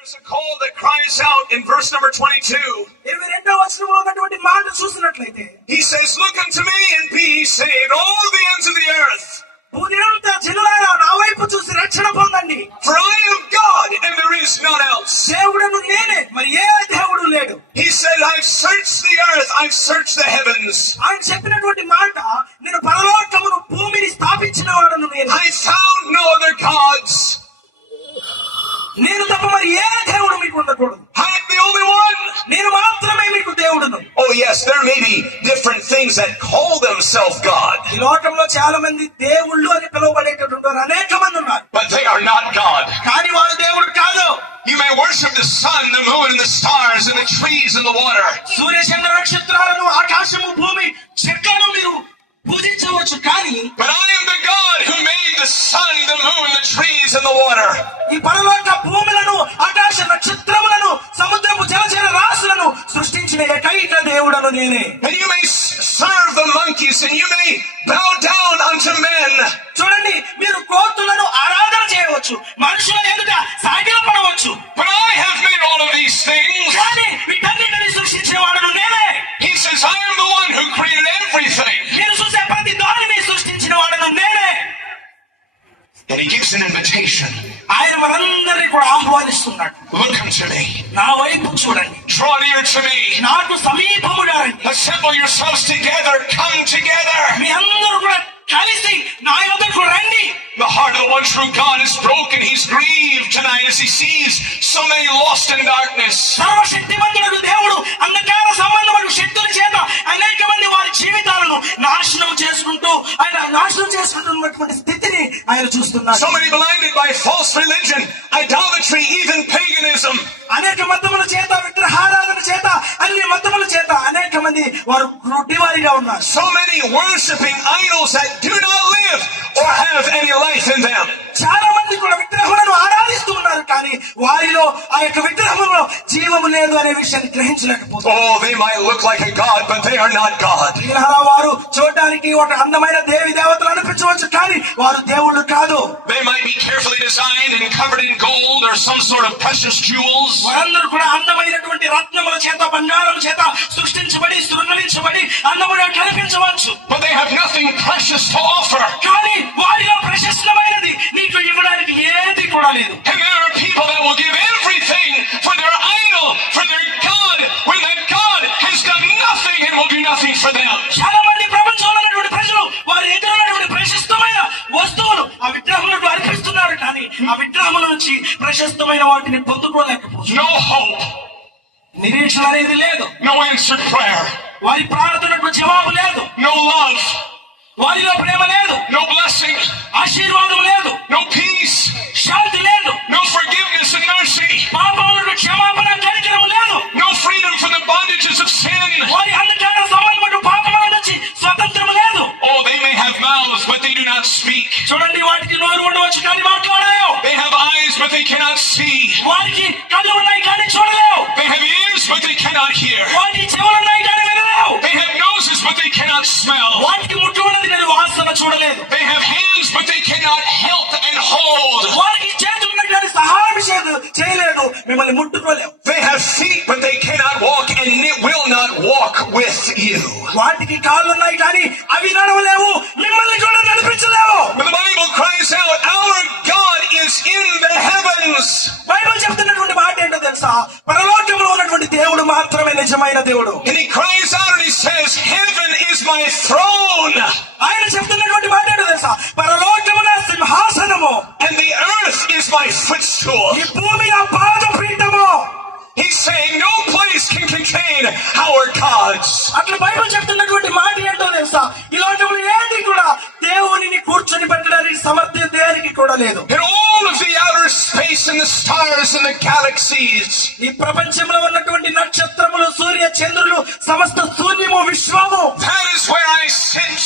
there's a call that cries out in verse number 22. He says, Look unto me and be saved, all the ends of the earth. For I am God and there is none else. He said, I've searched the earth, I've searched the heavens. I found no other gods. నేను తప్ప మరి ఏ దేవుడు మీకు ఉండకూడదు I am the only one. నేను మాత్రమే మీకు దేవుడును Oh, yes, there may be different things that call themselves God, ఈ లోకంలో చాలా మంది దేవుళ్ళు అని పిలువబడేటటువంటి వారు అనేక మంది ఉన్నారు but they are not God. కానీ వారు దేవుడు కాదు You may worship the sun, the moon, and the stars, and the trees and the water. సూర్య చంద్ర నక్షత్రాలను ఆకాశము భూమి చెట్లను మీరు పూజించవచ్చు కానీ But I am the God who made the sun, the moon, the trees, and the water. ఈ పరలోక ಕೊಡದೇನೆ Assemble yourselves together. Come together. The heart of the one true God is broken. He's grieved tonight as he sees so many lost in darkness. సర్వశక్తివంతుడు దేవుడు అంధకార సంబంధమైన శక్తుల చేత అనేక మంది వారి జీవితాలను నాశనం చేసుకుంటూ ఆయన నాశనం చేసుకుంటున్నటువంటి స్థితిని ఆయన చూస్తున్నారు So many blinded by false religion, idolatry, even paganism. అనేక మతముల చేత వారు గుడ్డివారిగా ఉన్నారు So many worshiping idols that do not live or have any life in them. చాలా మంది కూడా విగ్రహములను ఆరాధిస్తూ ఉన్నారు కానీ వారిలో ఆ యొక్క విగ్రహములో జీవము లేదు అనే విషయాన్ని గ్రహించలేకపోతున్నారు Oh, they might look like a god, but they are not God. విగ్రహాల వారు చూడడానికి ఒక అందమైన దేవి దేవతలు అనిపించవచ్చు కానీ వారు దేవుళ్ళు కాదు They might be carefully designed and covered in gold or some sort of precious jewels. వారందరూ కూడా అందమైనటువంటి రత్నముల చేత బంగారం చేత సృష్టించబడి శృంగలించబడి అందముగా కనిపించవచ్చు But they have nothing precious to offer. కానీ వారిలో ప్రశస్తమైనది నీకు ఇవ్వడానికి ఏది కూడా లేదు And there are people that will give everything for their idol, for their God, when that God has done nothing and will do nothing for them. చాలా మంది ప్రపంచంలో ఉన్నటువంటి ప్రజలు వారి ఎదురు ఉన్నటువంటి ప్రశస్తమైన వస్తువులు ఆ విగ్రహములకు అర్పిస్తున్నారు కానీ ఆ విగ్రహముల నుంచి ప్రశస్తమైన వాటిని పొందుకోలేకపోతున్నారు No hope, నిరీక్షణ అనేది లేదు no answered prayer, వారి ప్రార్థనకు జవాబు లేదు no love, వారిలో ప్రేమ లేదు no blessing, ఆశీర్వాదం లేదు no peace, శాంతి లేదు no forgiveness and mercy, పాపములకు క్షమాపణ కనికరము లేదు no freedom from the bondages of sin. వారి అంధకార సంబంధమైన పాపముల నుంచి స్వతంత్రము లేదు Oh, they may have mouths, but they do not speak. చూడండి వాటికి నోరు ఉండవచ్చు కానీ మాట్లాడలేవు They have eyes, but they cannot see. వారికి కళ్ళు ఉన్నాయి కానీ చూడలేవు They have ears, but they cannot hear. వాటికి చెవులు ఉన్నాయి కానీ వినలేవు They have noses, but they cannot smell. వాటికి ముట్టు ఉన్నది కానీ వాసన చూడలేదు They have hands, but they cannot help and hold. వారికి చేతులు ఉన్నాయి కానీ సహాయం చేయలేదు చేయలేదు మిమ్మల్ని ముట్టుకోలేవు They have feet, but they cannot walk and it will not walk with you. వాటికి కాళ్ళు ఉన్నాయి కానీ అవి నడవలేవు మిమ్మల్ని కూడా నడిపించలేవు When the Bible cries out, Our God is in the heavens. Bible చెప్తున్నటువంటి మాట ఏంటో తెలుసా పరలోకంలో ఉన్నటువంటి దేవుడు మాత్రమే నిజమైన దేవుడు And he cries out and he says, Heaven is my throne, Gods. అట్లా బైబిల్ చెప్తున్నటువంటి మాట ఏంటో తెలుసా ఈ లోకంలో ఏది కూడా దేవునిని కూర్చొని పెట్టడానికి సమర్థ్యం దేనికి కూడా లేదు In all of the outer space and the stars and the galaxies, ఈ ప్రపంచంలో ఉన్నటువంటి నక్షత్రములు సూర్య చంద్రులు సమస్త శూన్యము విశ్వము that is where I sit.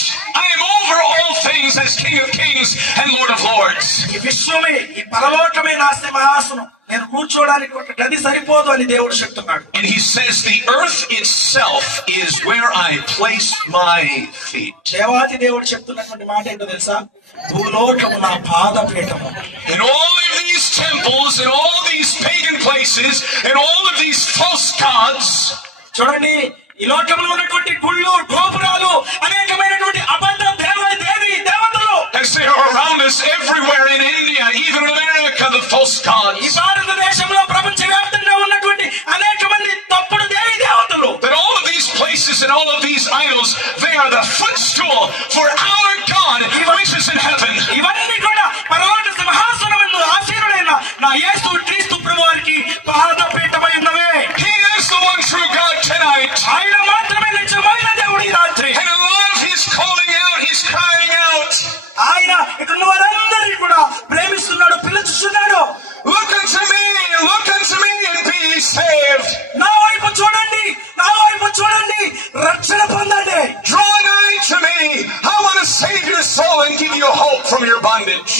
Things as King of Kings and Lord of Lords. ఈ విశ్వమే ఈ పరలోకమే నా సింహాసనం నేను కూర్చోవడానికి ఒక గది సరిపోదు అని దేవుడు చెప్తున్నాడు And he says, The earth itself is where I place my feet. దేవాది దేవుడు చెప్తున్నటువంటి మాట ఏంటో తెలుసా భూలోకము నా పాదపీఠము And all of these temples and all these pagan places places and all of these false gods, చూడండి ఈ లోకంలో ఉన్నటువంటి గుళ్ళు గోపురాలు అనేకమైనటువంటి అబద్ధ they are around us everywhere in India, even in America, the false gods, from your bondage.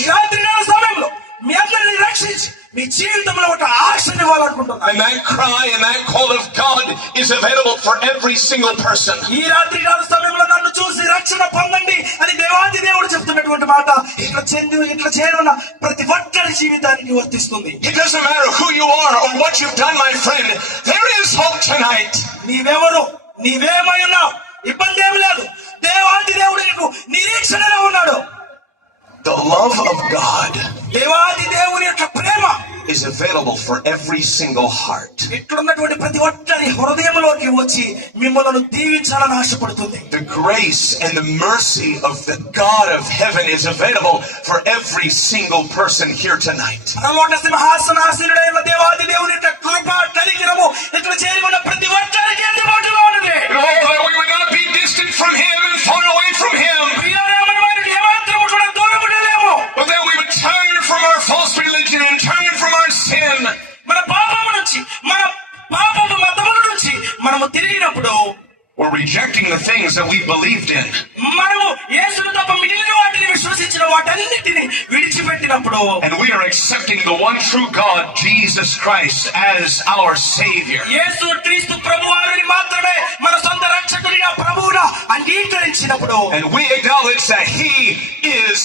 మీ అందరిని రక్షించి మీ జీవితంలో ఒక ఆశని ఇవ్వాలనుకుంటున్నాను And that cry and that call of God is available for every single person. ఈ రాత్రి కాల సమయంలో నన్ను చూసి రక్షణ పొందండి అని దేవాది దేవుడు చెప్తున్నటువంటి మాట ఇట్లా చెంది ఇట్లా చేరున్న ప్రతి ఒక్కరి జీవితానికి వర్తిస్తుంది It doesn't matter who you are or what you've done, my friend. There is hope tonight. నీవెవరు నీవేమై ఉన్నావు ఇబ్బంది ఏమి లేదు దేవాది దేవుడు నీకు నిరీక్షణలో ఉన్నాడు The love of God is available for every single heart. The grace and the mercy of the God of heaven is available for every single person here tonight. Lord, that we would not be distant from Him rejecting the things that we believed in. మనము యేసును తప్ప మిగిలిన వాటిని విశ్వసించిన వాటన్నిటిని విడిచిపెట్టినప్పుడు And we are accepting the one true God, Jesus Christ, as our Savior. యేసు క్రీస్తు ప్రభువారిని మాత్రమే మన సొంత రక్షకుడిగా ప్రభువుగా అంగీకరించినప్పుడు And we acknowledge that He is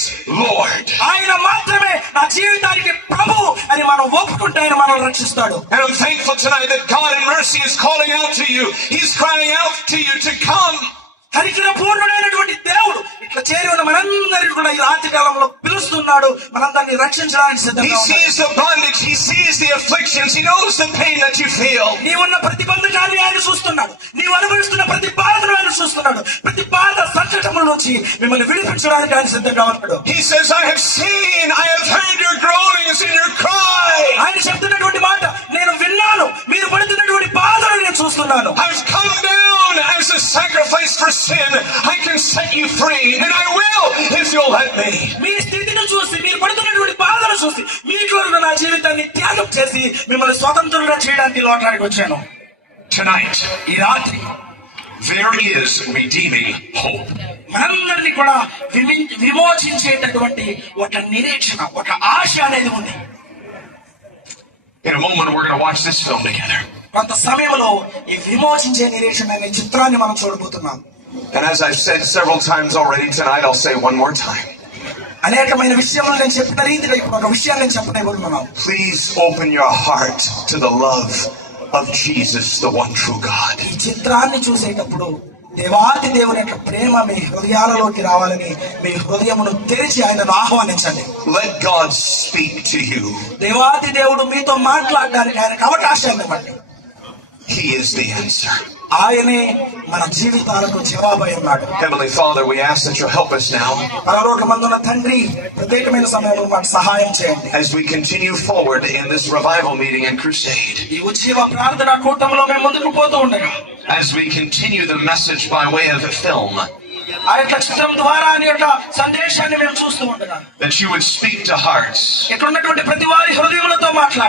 Lord. ఆయన మాత్రమే నా జీవితానికి ప్రభు అని మనం ఒప్పుకుంటే ఆయన మనల్ని రక్షిస్తాడు And I'm thankful tonight that God in mercy is calling out to you. He's crying out to you to come. కనికర పూర్ణుడైనటువంటి దేవుడు ఇట్లా చేరి ఉన్న మనందరిని కూడా ఈ రాత్రి కాలంలో పిలుస్తున్నాడు మనందరినీ రక్షించడానికి He సిద్ధంగా ఉన్నాడు. sees the bondage. He sees the afflictions. He knows the pain that you feel. నీవున్న ప్రతి బంధకాన్ని ఆయన చూస్తున్నాడు నీవు అనుభవిస్తున్న ప్రతి బాధను ఆయన చూస్తున్నాడు ప్రతి బాధ సంకటముల నుంచి మిమ్మల్ని విడిపించడానికి ఆయన సిద్ధంగా ఉన్నాడు He says, I have seen, I have heard your groanings and your cry. ఆయన చెప్తున్నటువంటి మాట నేను విన్నాను మీరు పడుతున్నటువంటి బాధను నేను చేస్తున్నాను మీ స్థితిని చూసి మీరు పడుతున్నటువంటి బాధను చూసి మీ నా జీవితాన్ని త్యాగం చేసి మిమ్మల్ని స్వతంత్రంగా చేయడానికి లోటానికి వచ్చాను Tonight, Irati, there is redeeming hope. మనందరినీ కూడా విమోచించేటటువంటి ఒక నిరీక్షణ ఒక ఆశ అనేది ఉంది. In a moment, we're going. కొంత సమయంలో ఈ విమోచించే నిరీక్షణ అనే చిత్రాన్ని మనం చూడబోతున్నాం And as I've said several times already tonight, I'll say one more time. అనేకమైన విషయంలో నేను చెప్పిన రీతిగా ఇప్పుడు ఒక విషయాన్ని నేను చెప్పలేకపోతున్నాను Please open your heart to the love of Jesus, the one true God. ఈ చిత్రాన్ని చూసేటప్పుడు దేవాది దేవుని యొక్క ప్రేమ మీ హృదయాలలోకి రావాలని మీ హృదయమును తెరిచి ఆయనను ఆహ్వానించండి Let God speak to you. దేవాది దేవుడు మీతో మాట్లాడడానికి ఆయనకు అవకాశాన్ని ఇవ్వండి He is the answer. ఆయనే మన జీవితాలకు జవాబై ఉన్నాడు Heavenly Father, we ask that you'll help us now పరలోకమందున తండ్రి ప్రత్యేకమైన సమయంలో మాకు సహాయం చేయండి as we continue forward in this revival meeting and crusade. ఈ ఉజ్జీవ ప్రార్థన కూటంలో మేము ముందుకు పోతూ ఉండగా As we continue the message by way of a film, ఆ యొక్క చిత్రం ద్వారా ఆయన యొక్క సందేశాన్ని మేము చూస్తూ ఉండగా that you would speak to hearts, ఇక్కడ ఉన్నటువంటి ప్రతి వారి హృదయములతో మాట్లాడండి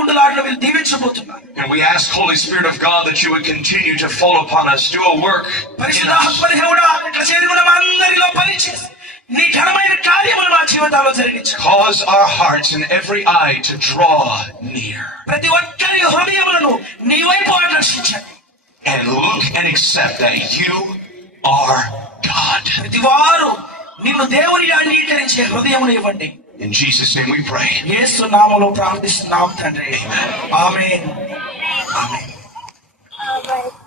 పనివారుగా ఉండాలని మీరు దీవించబోతున్నారు And we ask, Holy Spirit of God, that you would continue to fall upon us, do a work. పరిశుద్ధాత్మ దేవుడా ఇట్లా చేరి ఉన్న మా అందరిలో జరిగించండి నీ ఘనమైన కార్యములు మా జీవితాల్లో జరిగించండి Cause our hearts and every eye to draw near ప్రతి ఒక్కరి హృదయములను నీ వైపు ఆకర్షించండి and look and accept that you are God. ప్రతి వారు నిన్ను దేవునిగా అంగీకరించే హృదయమును ఇవ్వండి In Jesus' name we pray. Amen. Amen. Amen. Amen.